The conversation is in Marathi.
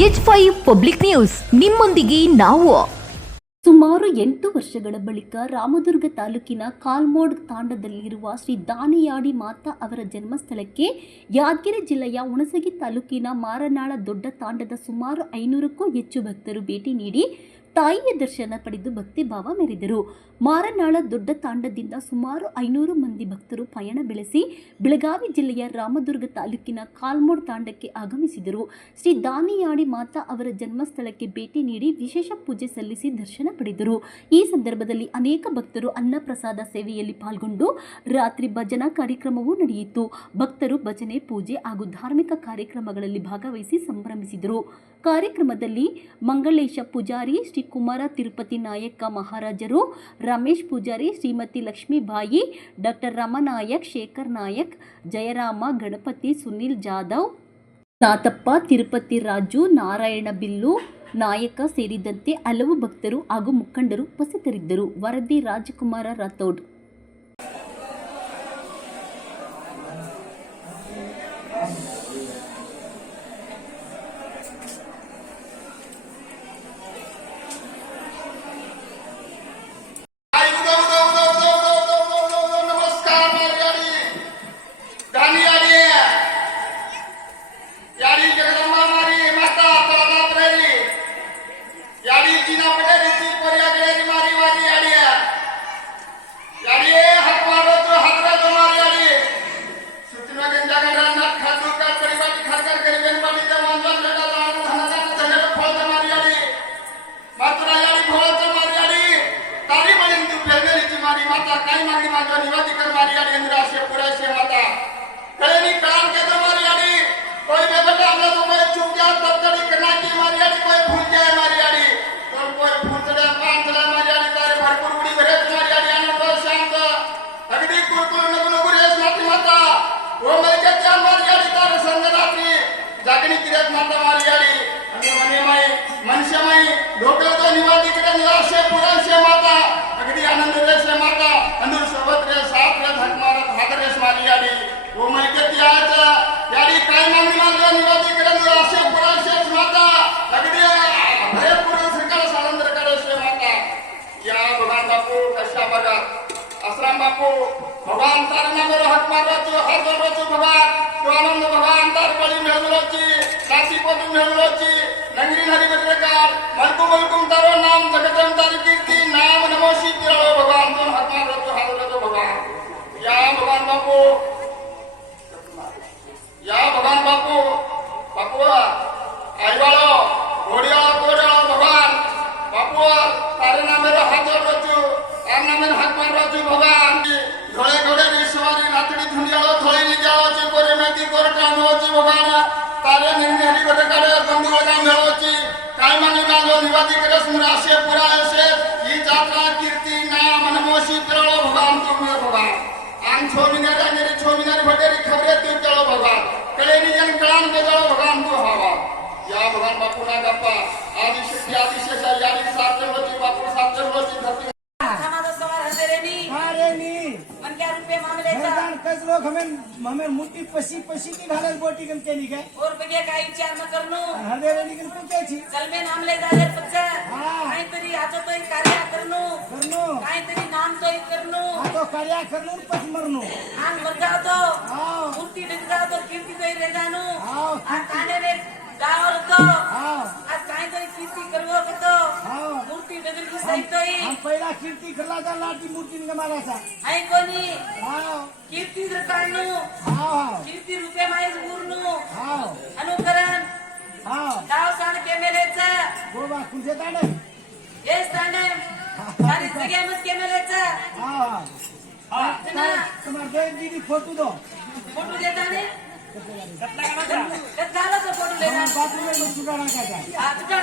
H5 ಪಬ್ಲಿಕ್ ನ್ಯೂಸ್ ನಿಮ್ಮೊಂದಿಗೆ ನಾವು. ಸುಮಾರು 8 ವರ್ಷಗಳ ಬಳಿಕ ರಾಮದುರ್ಗ ತಾಲೂಕಿನ ಕಾಲ್ಮೋಡ್ ತಾಂಡದಲ್ಲಿರುವ ಶ್ರೀ ದಾನಿಯಾಡಿ ಮಾತಾ ಅವರ ಜನ್ಮಸ್ಥಳಕ್ಕೆ ಯಾದಗಿರಿ ಜಿಲ್ಲೆಯ ಹುಣಸಗಿ ತಾಲೂಕಿನ ಮಾರನಾಳ ದೊಡ್ಡ ತಾಂಡದ ಸುಮಾರು 500ಕ್ಕೂ ಹೆಚ್ಚು ಭಕ್ತರು ಭೇಟಿ ನೀಡಿ ತಾಯಿಯ ದರ್ಶನ ಪಡೆದು ಭಕ್ತಿ ಭಾವ ಮೆರೆದರು. ಮಾರನಾಳ ದೊಡ್ಡ ತಾಂಡದಿಂದ ಸುಮಾರು 500 ಮಂದಿ ಭಕ್ತರು ಪಯಣ ಬೆಳೆಸಿ ಬೆಳಗಾವಿ ಜಿಲ್ಲೆಯ ರಾಮದುರ್ಗ ತಾಲೂಕಿನ ಕಾಲ್ಮೋಡ್ ತಾಂಡಕ್ಕೆ ಆಗಮಿಸಿದರು. ಶ್ರೀ ದಾನಿಯಾಡಿ ಮಾತಾ ಅವರ ಜನ್ಮಸ್ಥಳಕ್ಕೆ ಭೇಟಿ ನೀಡಿ ವಿಶೇಷ ಪೂಜೆ ಸಲ್ಲಿಸಿ ದರ್ಶನ ಪಡೆದರು. ಈ ಸಂದರ್ಭದಲ್ಲಿ ಅನೇಕ ಭಕ್ತರು ಅನ್ನಪ್ರಸಾದ ಸೇವೆಯಲ್ಲಿ ಪಾಲ್ಗೊಂಡು ರಾತ್ರಿ ಭಜನಾ ಕಾರ್ಯಕ್ರಮವೂ ನಡೆಯಿತು. ಭಕ್ತರು ಭಜನೆ, ಪೂಜೆ ಹಾಗೂ ಧಾರ್ಮಿಕ ಕಾರ್ಯಕ್ರಮಗಳಲ್ಲಿ ಭಾಗವಹಿಸಿ ಸಂಭ್ರಮಿಸಿದರು. ಕಾರ್ಯಕ್ರಮದಲ್ಲಿ ಮಂಗಳೇಶ ಪೂಜಾರಿ, ಶ್ರೀ ಕುಮಾರ ತಿರುಪತಿ ನಾಯಕ ಮಹಾರಾಜರು, ರಮೇಶ್ ಪೂಜಾರಿ, ಶ್ರೀಮತಿ ಲಕ್ಷ್ಮೀಬಾಯಿ, ಡಾಕ್ಟರ್ ರಮನಾಯಕ್, ಶೇಖರ್ ನಾಯಕ್, ಜಯರಾಮ, ಗಣಪತಿ, ಸುನಿಲ್ ಜಾಧವ್, ನಾಥಪ್ಪ, ತಿರುಪತಿ ರಾಜು, ನಾರಾಯಣ ಬಿಲ್ಲು ನಾಯಕ ಸೇರಿದಂತೆ ಹಲವು ಭಕ್ತರು ಹಾಗೂ ಮುಖಂಡರು ಉಪಸ್ಥಿತರಿದ್ದರು. ವರದಿ ರಾಜಕುಮಾರ ರಾಥೋಡ್. आश्रम बापू भगवान तार नामेर हक मारतो हर दरवाजे भगवान तो आनंद भगवान तार बळी मेळवलोची नाती पदू मेळवलोची नंगरी हरी बद्रकार मलकू मलकुम तारो नाम जगतम तारी कीर्ती नाम नमोशी पिरलो भगवान तो हक मारतो हर दरवाजे भगवान या भगवान बापू बापू आईवाळो घोडिया घोडिया भगवान बापू तारे नामेर हात जोडतो आर नामेर हात मारतो भगवान घोडे घोडे सवारी नातडी धुंडियाळो थळी निजाळोची कोरे मेती कोरटा नोची भगवान तारे निंदी हरी कोरे काडे बंधू वगा मेळोची काय माने मागो निवादी करे सुराशे पुराशे ही जात्रा कीर्ती नाम नमोशी पिरलो भगवान तुम्ही भगवान आन छोमिनारे नेरी छोमिनारे भटेरी खबरे तू चलो भगवान कळेनी जन कळान बेजाळो भगवान तू हवा या भगवान बापू ना गप्पा आदि शक्ती आदिशेष यारी सातरवची बापू सातरवची धरती लोग हमें मुट्ठी पसी पसी की घालल बोटी कम के निके और बगे काय विचार न करनो हदे रेडी कम पूछे चल में नाम ले दादर पक्ष काय तरी आतो तो कार्य करनो काय तरी नाम तो करनो आतो कार्य करनो पस मरनो आन मर जाओ तो मूर्ति डग जाओ तो कीर्ति तो रह जानो आ काने रे गावल तो आ काय तरी कीर्ति करवो तो मूर्ति डगर की सही तो हम पहिला कीर्ति करला जा लाटी मूर्ति ने मारा सा आई कोनी कीर्ति काढणू कीर्ती रुपये माहीत गुरनू अनुकरण गाव सांड केमेलेचा गोबा कुठे तांडे हे तांडे सारी सगळ्यामच केमेलेचा तुम्हार बहन दीदी फोटो दो फोटो देता ने कतला तो फोटो लेना बाथरूम में सुधारा का आ तुझा